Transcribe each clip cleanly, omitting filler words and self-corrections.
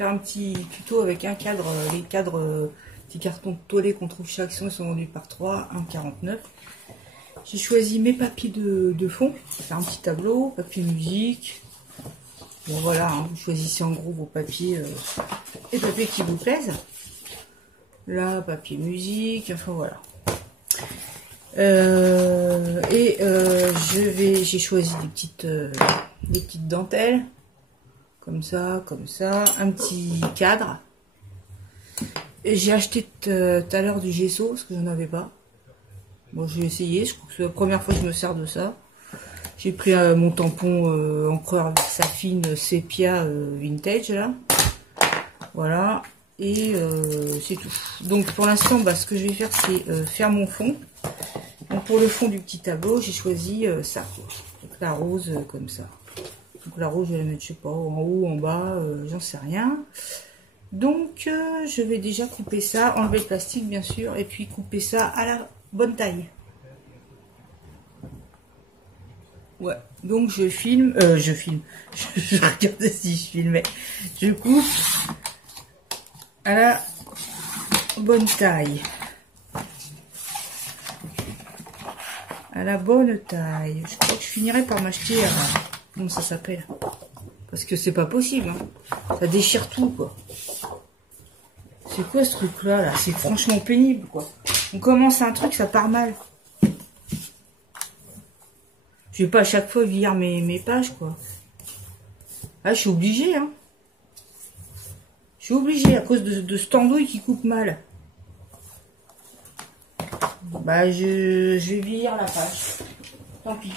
faire un petit tuto avec un cadre. Les cadres, petits cartons de toilette qu'on trouve chez Action, ils sont vendus par 3, 1,49. J'ai choisi mes papiers de fond. Faire un petit tableau, papier musique. Bon voilà, hein, vous choisissez en gros vos papiers, les papiers qui vous plaisent. Là, papier musique, enfin voilà. J'ai choisi des petites dentelles, comme ça, un petit cadre. J'ai acheté tout à l'heure du gesso parce que j'en avais pas. Bon, j'ai essayé, je crois que c'est la première fois que je me sers de ça. J'ai pris mon tampon encreur Safine Sepia vintage là. Voilà. Et c'est tout. Donc pour l'instant, ce que je vais faire, c'est faire mon fond. Donc pour le fond du petit tableau, j'ai choisi ça. Donc la rose comme ça. Donc la rose, je vais la mettre, je sais pas, en haut, en bas, j'en sais rien. Donc je vais déjà couper ça, enlever le plastique bien sûr, et puis couper ça à la bonne taille. Ouais, donc je filme, je regardais si je filmais. Je coupe à la bonne taille. À la bonne taille. Je crois que je finirai par m'acheter, comment ça s'appelle? Parce que c'est pas possible, hein. Ça déchire tout, quoi. C'est quoi ce truc-là, là? C'est franchement pénible, quoi. On commence un truc, ça part mal. Je vais pas à chaque fois lire mes pages, quoi. Ah, je suis obligée, hein. Je suis obligée à cause de ce andouille qui coupe mal. Je vais vieillir la page. Tant pis.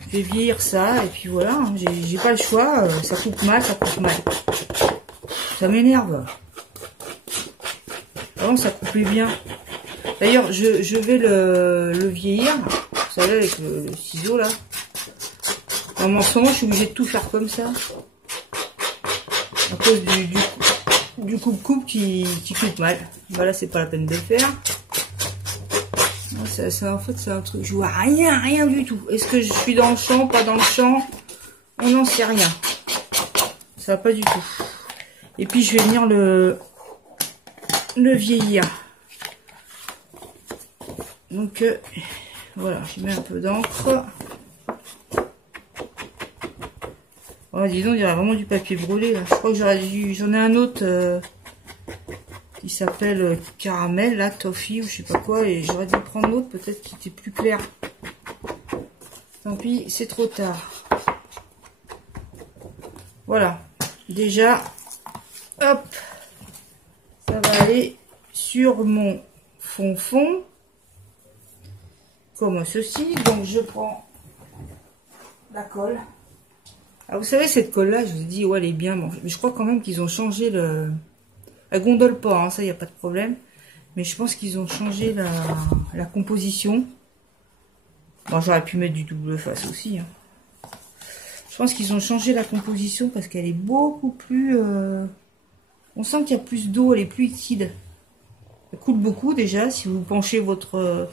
Je vais vieillir ça, et puis voilà, hein. J'ai pas le choix. Ça coupe mal, ça coupe mal. Ça m'énerve. Avant, ça coupait bien. D'ailleurs, je vais le vieillir. Vous savez, avec le ciseau, là. En ce moment, je suis obligée de tout faire comme ça. À cause du coupe-coupe qui coupe mal. Voilà, c'est pas la peine de le faire. En fait, c'est un truc. Je vois rien du tout. Est-ce que je suis dans le champ, pas dans le champ? On n'en sait rien. Ça va pas du tout. Et puis, je vais venir le vieillir. Donc, voilà, je mets un peu d'encre. Oh, dis donc, il y a vraiment du papier brûlé, là. Je crois que j'en ai un autre qui s'appelle caramel, là, toffee, ou je sais pas quoi, et j'aurais dû prendre l'autre, peut-être qui était plus clair. Tant pis, c'est trop tard. Voilà. Déjà, hop, ça va aller sur mon fond, comme ceci. Donc, je prends la colle. Ah, vous savez, cette colle-là, je vous dis, ouais, elle est bien. Bon, je crois quand même qu'ils ont changé le... Elle gondole pas, hein, ça, il n'y a pas de problème. Mais je pense qu'ils ont changé la composition. Bon, j'aurais pu mettre du double face aussi. Hein. Je pense qu'ils ont changé la composition parce qu'elle est beaucoup plus... On sent qu'il y a plus d'eau, elle est plus liquide. Elle coule beaucoup déjà. Si vous penchez votre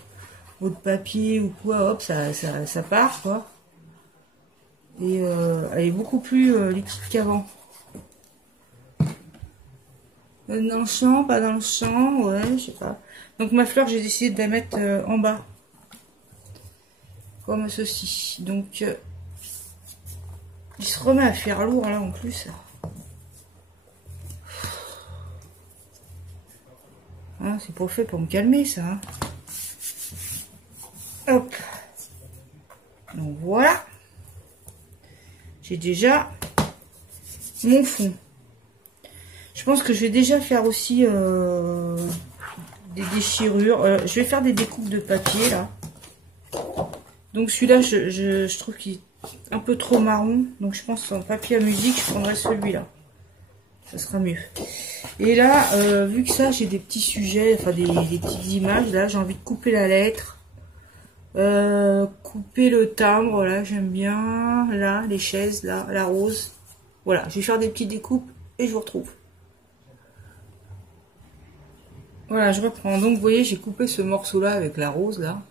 papier ou quoi, hop, ça part, quoi. Et elle est beaucoup plus liquide qu'avant. Dans le champ, pas dans le champ, ouais, je sais pas. Donc ma fleur, j'ai décidé de la mettre en bas. Comme ceci. Donc, il se remet à faire lourd là en plus. Hein, c'est pour fait pour me calmer ça. Hein. Hop. Donc voilà. J'ai déjà mon fond. Je pense que je vais déjà faire aussi des déchirures. Je vais faire des découpes de papier là. Donc celui-là, je trouve qu'il est un peu trop marron. Donc je pense en papier à musique, je prendrai celui-là. Ça sera mieux. Et là, vu que ça, j'ai des petits sujets, enfin des petites images. Là, j'ai envie de couper la lettre. Couper le timbre, là j'aime bien, là les chaises, là la rose. Voilà, je vais faire des petites découpes et je vous retrouve. Voilà, je reprends. Donc vous voyez, j'ai coupé ce morceau là avec la rose là,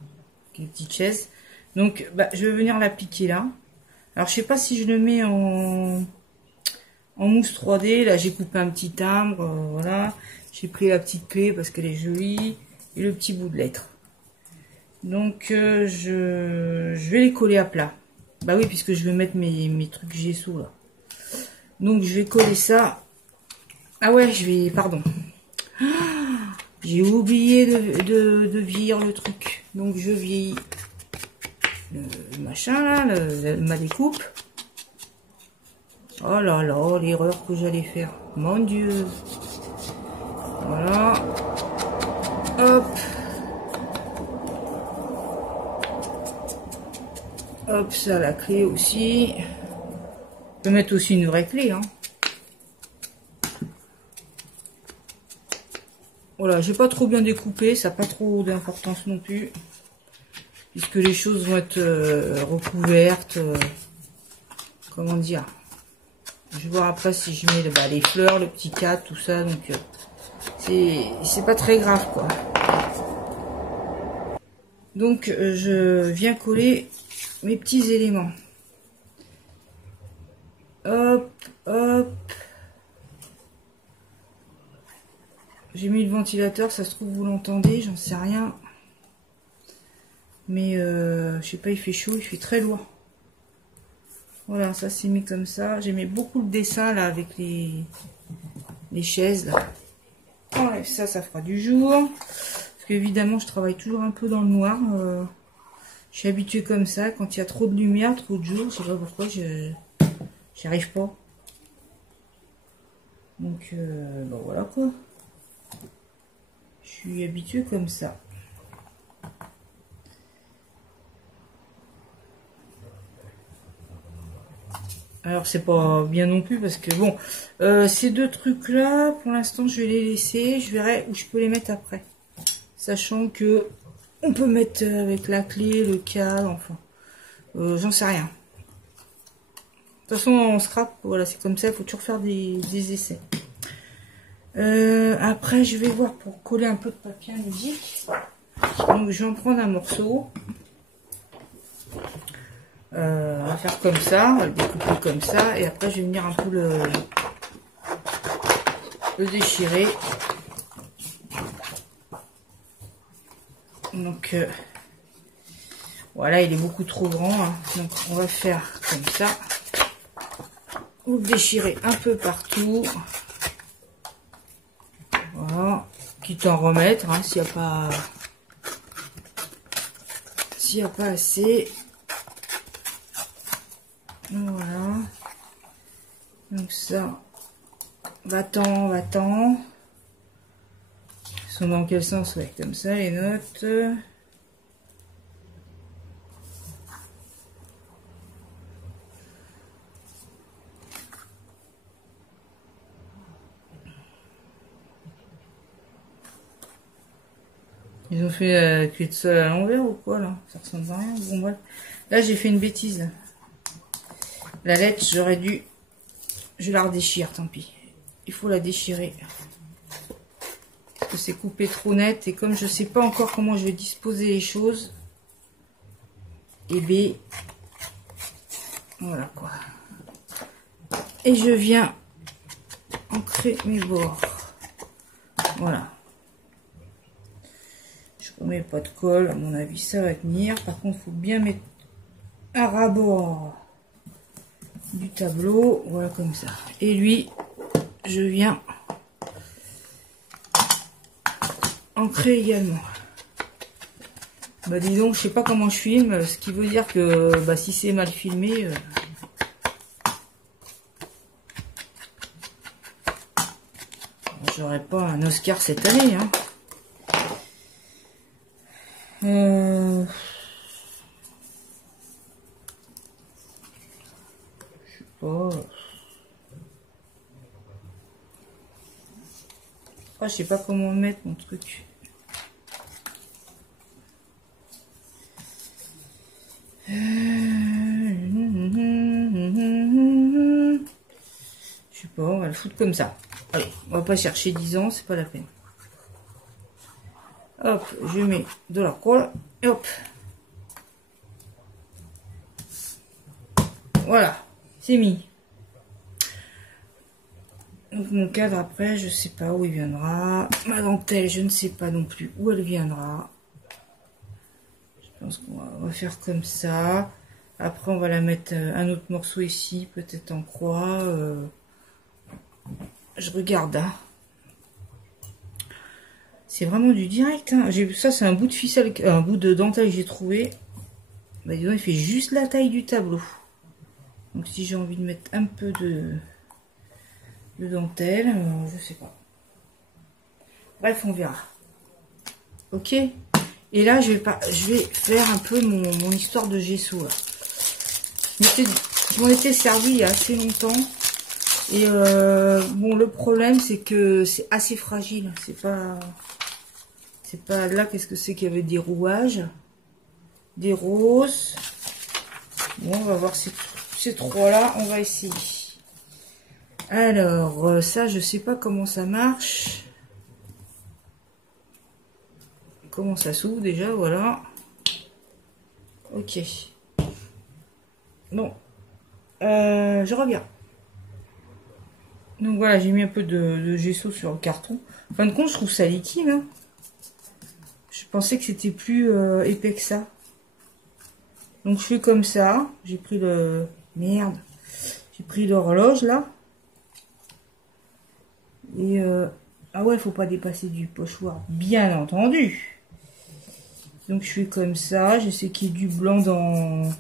les petites chaises. Donc je vais venir l'appliquer là. Alors je sais pas si je le mets en en mousse 3D. Là, j'ai coupé un petit timbre, voilà. J'ai pris la petite clé parce qu'elle est jolie et le petit bout de lettre. Donc, je vais les coller à plat. Bah oui, puisque je vais mettre mes trucs gesso là. Donc, je vais coller ça. Ah ouais, pardon. J'ai oublié de vieillir le truc. Donc, je vieillis le machin là, ma découpe. Oh là là, l'erreur que j'allais faire. Mon Dieu. Voilà. Hop. Hop, ça, la clé aussi. Je peux mettre aussi une vraie clé, hein. Voilà, j'ai pas trop bien découpé, ça n'a pas trop d'importance non plus. Puisque les choses vont être recouvertes. Comment dire? Je vais voir après si je mets les fleurs, le petit cadre, tout ça. Donc, c'est pas très grave, quoi. Donc, je viens coller mes petits éléments. Hop, hop. J'ai mis le ventilateur, ça se trouve vous l'entendez, j'en sais rien. Mais je sais pas, il fait chaud, il fait très lourd. Voilà, ça c'est mis comme ça. J'aimais beaucoup le dessin là avec les chaises là. Enlève ça, ça fera du jour. Parce qu'évidemment, je travaille toujours un peu dans le noir. Je suis habituée comme ça. Quand il y a trop de lumière, trop de jour, je sais pas pourquoi, j'y arrive pas. Donc, bon, voilà quoi. Je suis habituée comme ça. Alors c'est pas bien non plus parce que bon, ces deux trucs là, pour l'instant je vais les laisser. Je verrai où je peux les mettre après. Sachant que on peut mettre avec la clé, le cadre, enfin, j'en sais rien. De toute façon on scrap, voilà c'est comme ça, il faut toujours faire des essais. Après je vais voir pour coller un peu de papier à musique. Donc je vais en prendre un morceau. On va faire comme ça, on va le découper comme ça, et après je vais venir un peu le déchirer. Donc voilà, il est beaucoup trop grand, hein. Donc on va faire comme ça. Vous le déchirez un peu partout. Voilà, quitte à en remettre, hein, s'il n'y a pas assez. Voilà. Donc ça, va-t'en, va-t'en. Ils sont dans quel sens? Ouais, comme ça, les notes. Ils ont fait la clé de sol à l'envers ou quoi, là? Ça ressemble à rien. Bon, bref. Là, j'ai fait une bêtise, là. La lettre, j'aurais dû... Je la redéchire, tant pis. Il faut la déchirer. Parce que c'est coupé trop net. Et comme je sais pas encore comment je vais disposer les choses, et bien, voilà quoi. Et je viens ancrer mes bords. Voilà. Je remets pas de colle. À mon avis, ça va tenir. Par contre, il faut bien mettre un ras-bord du tableau, voilà comme ça. Et lui, je viens ancrer également. Bah dis donc, je sais pas comment je filme, ce qui veut dire que bah, si c'est mal filmé, j'aurai pas un Oscar cette année, hein. Je sais pas. Ah, je sais pas comment mettre mon truc. Je sais pas, on va le foutre comme ça. Allez, on va pas chercher 10 ans, c'est pas la peine. Hop, je mets de la colle et hop. Voilà, c'est mis. Donc mon cadre après, je sais pas où il viendra. Ma dentelle, je ne sais pas non plus où elle viendra. Je pense qu'on va faire comme ça. Après on va la mettre un autre morceau ici, peut-être en croix. Je regarde. Hein. C'est vraiment du direct. Hein. Ça c'est un bout de ficelle, un bout de dentelle que j'ai trouvé. Bah dis donc, il fait juste la taille du tableau. Donc si j'ai envie de mettre un peu de dentelle, je sais pas. Bref, on verra. Ok. Et là, je vais faire un peu mon histoire de gesso. Là. Je m'en étais servi il y a assez longtemps. Et bon, le problème, c'est que c'est assez fragile. C'est pas là. Qu'est-ce que c'est qu'il y avait des rouages, des roses. Bon, on va voir ces trois-là. On va essayer. Alors, ça, je sais pas comment ça marche. Comment ça s'ouvre déjà, voilà. Ok. Bon. Je reviens. Donc voilà, j'ai mis un peu de gesso sur le carton. En fin de compte, je trouve ça liquide. Hein. Je pensais que c'était plus épais que ça. Donc je fais comme ça. J'ai pris le... Merde. J'ai pris l'horloge là. Et ah ouais, faut pas dépasser du pochoir, bien entendu. Donc je fais comme ça, j'essaie qu'il y ait du blanc dans... Vous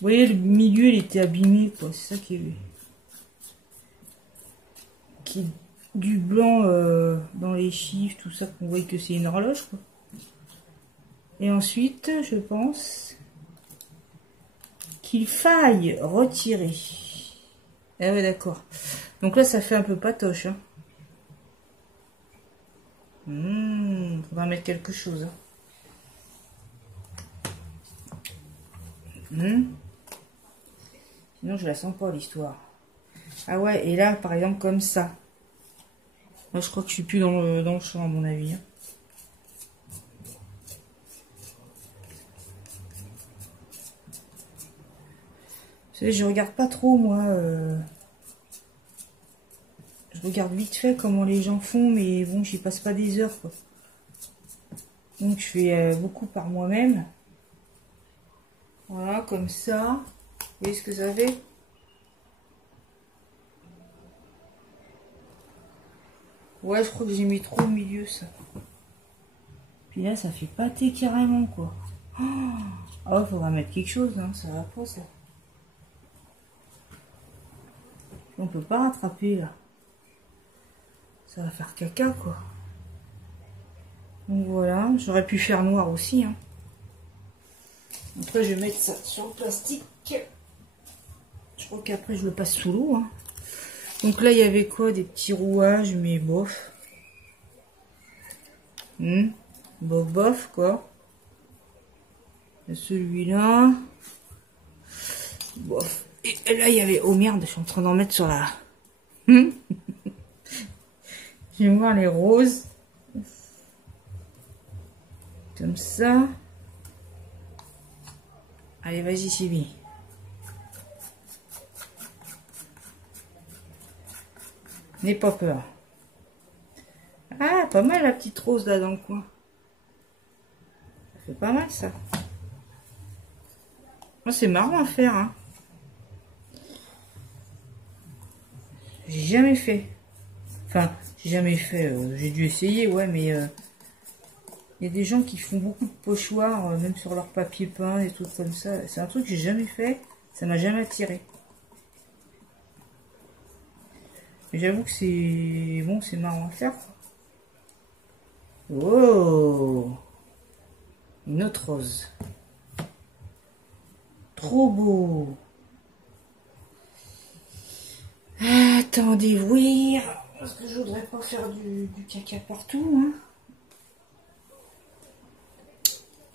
voyez, le milieu il était abîmé, quoi. C'est ça qui est... Du blanc dans les chiffres, tout ça, qu'on voit que c'est une horloge, quoi. Et ensuite, je pense qu'il faille retirer. Ah ouais, d'accord. Donc là, ça fait un peu patoche. Hein. Faudra mettre quelque chose. Hein. Sinon, je la sens pas, l'histoire. Ah ouais, et là, par exemple, comme ça. Moi, je crois que je suis plus dans le champ, à mon avis. Hein. Vous savez, je regarde pas trop, moi. Je regarde vite fait comment les gens font, mais bon, j'y passe pas des heures, quoi. Donc, je fais beaucoup par moi-même. Voilà, comme ça. Vous voyez ce que ça fait? Ouais, je crois que j'ai mis trop au milieu, ça. Puis là, ça fait pâté carrément, quoi. Ah ouais, faudra mettre quelque chose, hein. Ça va pas, ça. On peut pas rattraper, là. Ça va faire caca, quoi. Donc voilà, j'aurais pu faire noir aussi, hein. Après, je vais mettre ça sur le plastique. Je crois qu'après, je le passe sous l'eau, hein. Donc là, il y avait quoi? Des petits rouages, mais bof. Bof, bof, quoi. Celui-là. Bof. Et là, il y avait... Oh merde, je suis en train d'en mettre sur la... Je vais voir les roses. Comme ça. Allez, vas-y, Sylvie. N'aie pas peur. Ah, pas mal la petite rose là dans le coin. Ça fait pas mal ça. Oh, c'est marrant à faire. Hein. J'ai jamais fait. Enfin, j'ai jamais fait. J'ai dû essayer, ouais, mais il y a des gens qui font beaucoup de pochoirs, même sur leur papier peint, des trucs comme ça. C'est un truc que j'ai jamais fait. Ça m'a jamais attiré. J'avoue que c'est bon, c'est marrant à faire. Oh, une autre rose. Trop beau. Attendez, oui. Parce que je voudrais pas faire du caca partout. Hein.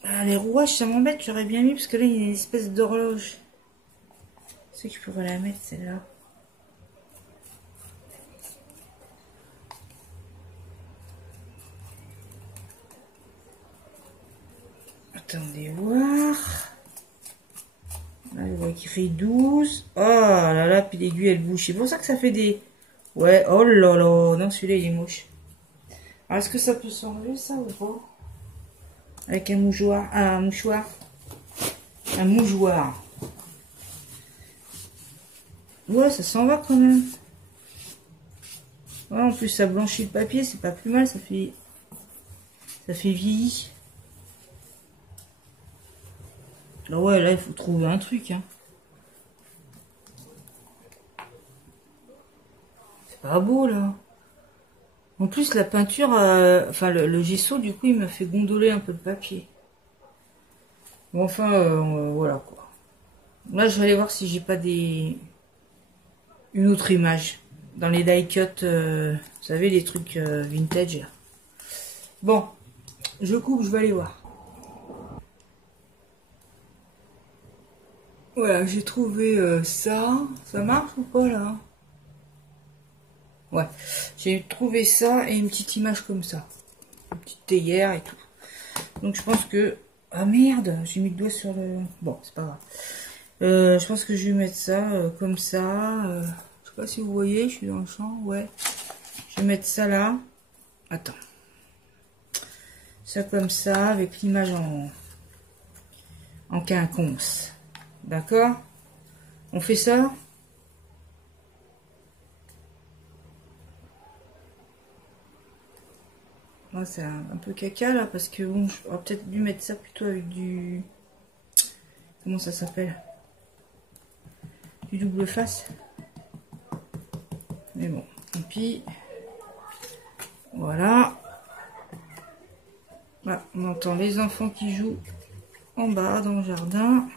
Ah, les rouages, ça m'embête. J'aurais bien mis parce que là, il y a une espèce d'horloge. C'est que je pourrais la mettre, celle-là. Attendez voir. Là, je vois écrit 12. Oh là là, puis l'aiguille elle bouge. C'est pour ça que ça fait des... Ouais, oh là là. Non, celui-là il est moche. Alors, est-ce que ça peut s'enlever ça ou pas? Avec un mouchoir. Un mouchoir. Un mouchoir. Ouais, ça s'en va quand même. Ouais, en plus ça blanchit le papier, c'est pas plus mal, ça fait vieilli. Ah ouais, là il faut trouver un truc, hein. C'est pas beau là. En plus la peinture, enfin le gesso du coup il m'a fait gondoler un peu le papier. Bon enfin voilà quoi. Là je vais aller voir si j'ai pas une autre image. Dans les die cut, vous savez, les trucs vintage. Là. Bon, je coupe, je vais aller voir. Voilà, j'ai trouvé ça. Ça marche ou pas là? Ouais, j'ai trouvé ça et une petite image comme ça. Une petite théière et tout. Donc je pense que... Ah merde, j'ai mis le doigt sur le... Bon, c'est pas grave. Je pense que je vais mettre ça comme ça. Je sais pas si vous voyez, je suis dans le champ. Ouais. Je vais mettre ça là. Attends. Ça comme ça, avec l'image en quinconce. D'accord? On fait ça? Moi, c'est un peu caca là, parce que bon, j'aurais peut-être dû mettre ça plutôt avec du... Comment ça s'appelle? Du double face. Mais bon, tant pis. Voilà. Là, on entend les enfants qui jouent en bas dans le jardin.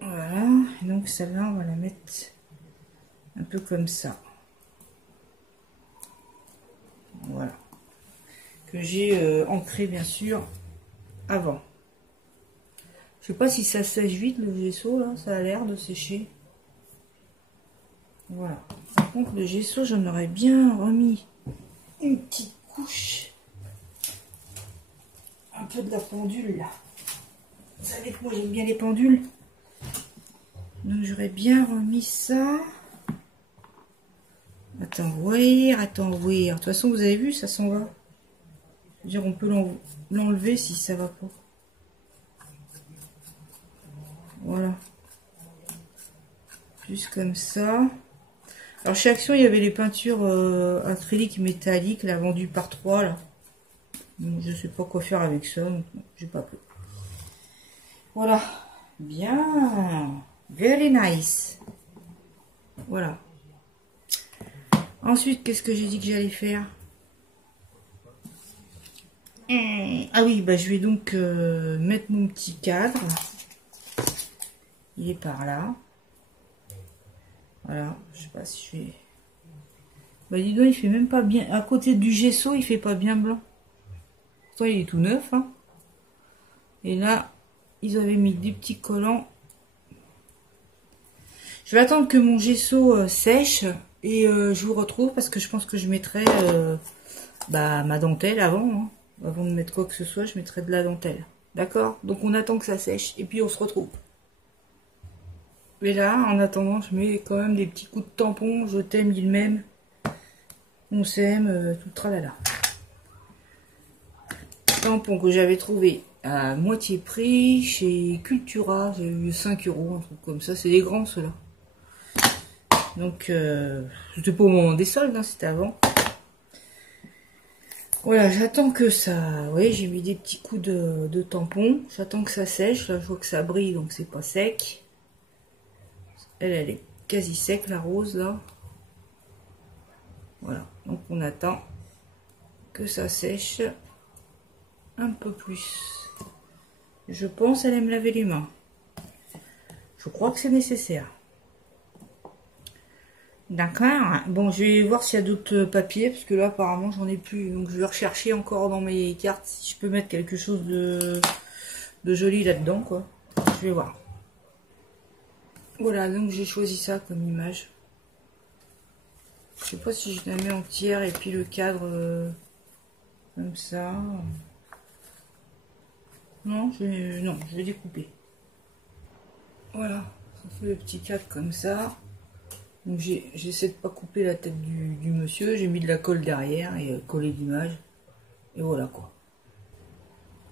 Voilà. Et donc celle-là, on va la mettre un peu comme ça. Voilà. Que j'ai ancré bien sûr avant. Je sais pas si ça sèche vite le gesso là, ça a l'air de sécher. Voilà. Par contre le gesso, j'en aurais bien remis une petite couche. Un peu de la pendule là. Vous savez que moi j'aime bien les pendules. Donc j'aurais bien remis ça. Attends, voir, attends, voir. De toute façon, vous avez vu, ça s'en va. Je veux dire, on peut l'enlever si ça va pas. Voilà. Juste comme ça. Alors chez Action, il y avait les peintures acryliques métalliques, là, vendues par 3 là. Donc, je sais pas quoi faire avec ça, donc j'ai pas pris. Voilà. Bien. Very nice. Voilà. Ensuite, qu'est-ce que j'ai dit que j'allais faire? Ah oui, bah je vais donc mettre mon petit cadre. Il est par là. Voilà, je sais pas si je vais... Bah dis donc, il fait même pas bien... À côté du gesso, il fait pas bien blanc. Pourtant, il est tout neuf, hein. Et là, ils avaient mis des petits collants. Je vais attendre que mon gesso sèche et je vous retrouve parce que je pense que je mettrai ma dentelle avant. Hein. Avant de mettre quoi que ce soit, je mettrai de la dentelle. D'accord? Donc on attend que ça sèche et puis on se retrouve. Et là, en attendant, je mets quand même des petits coups de tampon. Je t'aime, il m'aime. On s'aime, tout le tralala. Tampon que j'avais trouvé à moitié prix chez Cultura. J'ai eu 5 €, un truc comme ça. C'est des grands ceux-là. Donc, c'était pas au moment des soldes, hein, c'était avant. Voilà, j'attends que ça... Oui, j'ai mis des petits coups de tampon. J'attends que ça sèche. Là, je vois que ça brille, donc c'est pas sec. Elle est quasi sec, la rose, là. Voilà, donc on attend que ça sèche un peu plus. Je pense aller me laver les mains. Je crois que c'est nécessaire. D'accord. Bon, je vais voir s'il y a d'autres papiers, parce que là, apparemment, j'en ai plus. Donc, je vais rechercher encore dans mes cartes si je peux mettre quelque chose de joli là-dedans, quoi. Je vais voir. Voilà, donc j'ai choisi ça comme image. Je sais pas si je la mets entière et puis le cadre comme ça. Non, je vais découper. Voilà, ça fait le petit cadre comme ça. Donc j'essaie de pas couper la tête du monsieur, j'ai mis de la colle derrière et collé l'image. Et voilà quoi.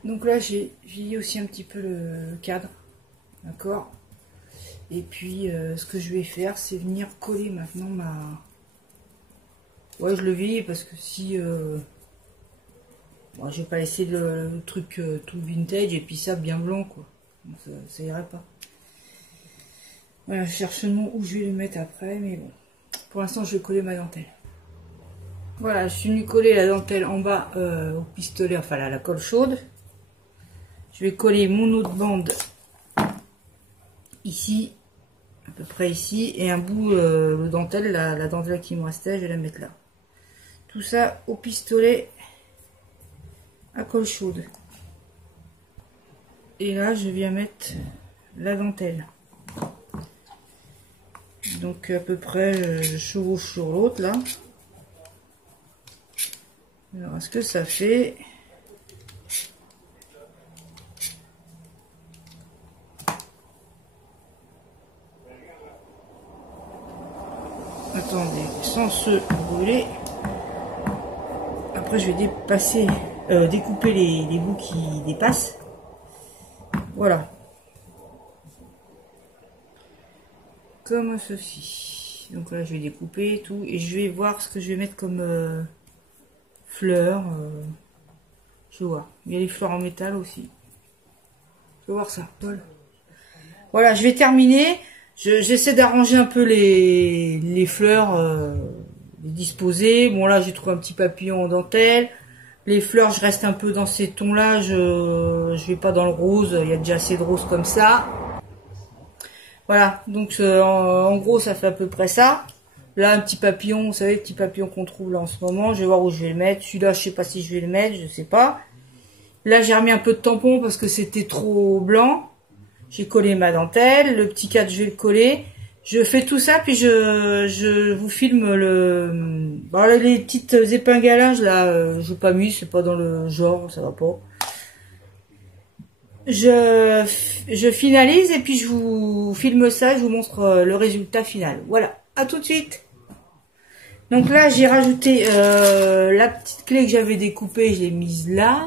Donc là j'ai mis aussi un petit peu le cadre. D'accord. Et puis ce que je vais faire, c'est venir coller maintenant ma... Ouais, je le vis parce que si... Bon, je vais pas laisser le truc tout vintage et puis ça bien blanc quoi. Donc, ça irait pas. Voilà, je cherche le nom où je vais le mettre après, mais bon. Pour l'instant, je vais coller ma dentelle. Voilà, je suis venue coller la dentelle en bas au pistolet, enfin là, la colle chaude. Je vais coller mon autre bande ici, à peu près ici, et un bout de dentelle, la dentelle qui me restait, je vais la mettre là. Tout ça au pistolet à colle chaude. Et là, je viens mettre la dentelle. Donc à peu près, je chevauche sur l'autre là. Alors, ce que ça fait... Attendez, sans se brûler. Après, je vais découper les bouts qui dépassent. Voilà. Comme ceci. Donc là, je vais découper tout et je vais voir ce que je vais mettre comme fleurs. Je vais voir. Il y a les fleurs en métal aussi. Je vais voir ça. Voilà, je vais terminer. J'essaie d'arranger un peu les fleurs, les disposer. Bon là, j'ai trouvé un petit papillon en dentelle. Les fleurs, je reste un peu dans ces tons-là. Je vais pas dans le rose. Il y a déjà assez de rose comme ça. Voilà, donc en gros ça fait à peu près ça. Là un petit papillon, vous savez le petit papillon qu'on trouve là en ce moment, je vais voir où je vais le mettre. Celui-là je sais pas si je vais le mettre, je sais pas. Là j'ai remis un peu de tampon parce que c'était trop blanc. J'ai collé ma dentelle, le petit cadre je vais le coller. Je fais tout ça puis je vous filme voilà, les petites épingles à linge là, je n'ai pas mis, c'est pas dans le genre, ça va pas. Je finalise et puis je vous filme ça, je vous montre le résultat final. Voilà, à tout de suite. Donc là, j'ai rajouté la petite clé que j'avais découpée, je l'ai mise là.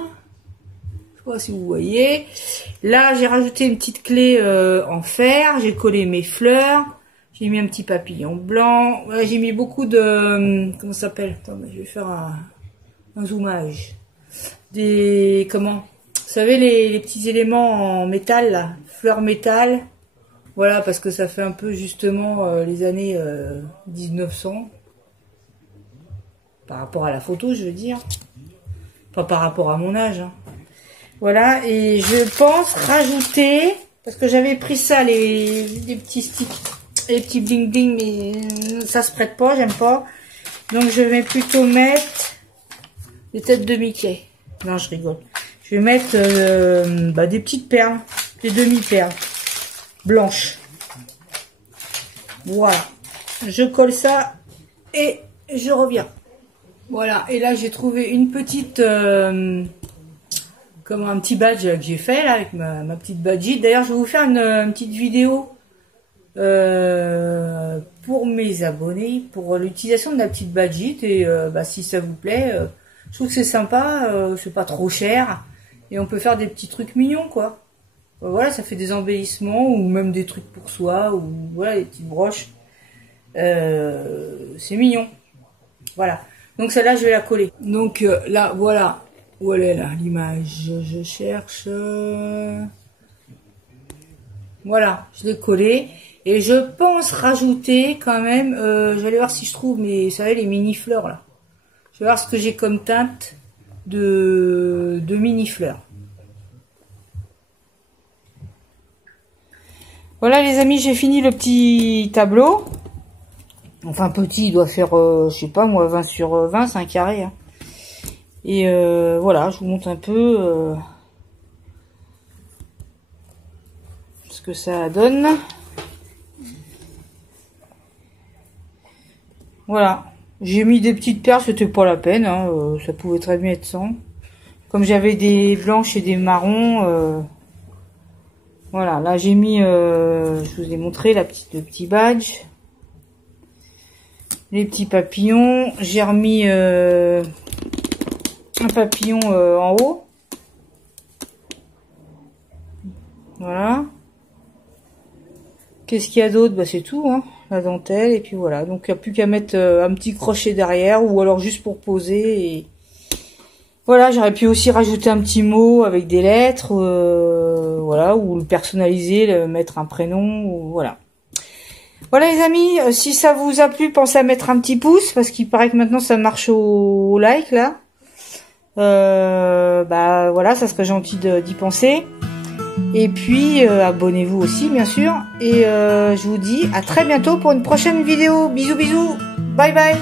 Je sais pas si vous voyez. Là, j'ai rajouté une petite clé en fer, j'ai collé mes fleurs, j'ai mis un petit papillon blanc. Voilà, j'ai mis beaucoup de... comment ça s'appelle? Attends, je vais faire un zoomage. Vous savez, les petits éléments en métal, là, fleurs métal. Voilà, parce que ça fait un peu justement les années 1900. Par rapport à la photo, je veux dire. Pas par rapport à mon âge. Hein. Voilà, et je pense rajouter, parce que j'avais pris ça, les petits sticks, les petits bling bling, mais ça se prête pas, j'aime pas. Donc je vais plutôt mettre des têtes de Mickey. Non, je rigole. Je vais mettre des petites perles, des demi-perles blanches. Voilà. Je colle ça et je reviens. Voilà. Et là, j'ai trouvé une petite... comme un petit badge que j'ai fait là avec ma petite badgite. D'ailleurs, je vais vous faire une petite vidéo pour mes abonnés, pour l'utilisation de la petite badgite. Et si ça vous plaît, je trouve que c'est sympa, c'est pas trop cher. Et on peut faire des petits trucs mignons, quoi. Voilà, ça fait des embellissements ou même des trucs pour soi ou voilà, des petites broches. C'est mignon. Voilà. Donc celle-là, je vais la coller. Donc là, voilà. Où elle est là, l'image? Je cherche. Voilà, je l'ai collée. Et je pense rajouter quand même. Je vais aller voir si je trouve, mais vous savez, les mini fleurs là. Je vais voir ce que j'ai comme teinte de mini fleurs. Voilà les amis, j'ai fini le petit tableau. Enfin petit, il doit faire, je sais pas moi, 20 sur 20, c'est un carré. Hein. Et voilà, je vous montre un peu ce que ça donne. Voilà. J'ai mis des petites perles, c'était pas la peine, hein, ça pouvait très bien être sans. Comme j'avais des blanches et des marrons, Voilà, là j'ai mis, je vous ai montré le petit badge, les petits papillons. J'ai remis un papillon en haut. Voilà. Qu'est-ce qu'il y a d'autre? Bah c'est tout, hein, la dentelle, et puis voilà. Donc il n'y a plus qu'à mettre un petit crochet derrière, ou alors juste pour poser. Et voilà, j'aurais pu aussi rajouter un petit mot avec des lettres, voilà, ou le personnaliser, mettre un prénom, ou voilà. Voilà les amis, si ça vous a plu, pensez à mettre un petit pouce, parce qu'il paraît que maintenant ça marche au like là. Bah voilà, ça serait gentil d'y penser. Et puis abonnez-vous aussi bien sûr. Et je vous dis à très bientôt pour une prochaine vidéo. Bisous bisous, bye bye.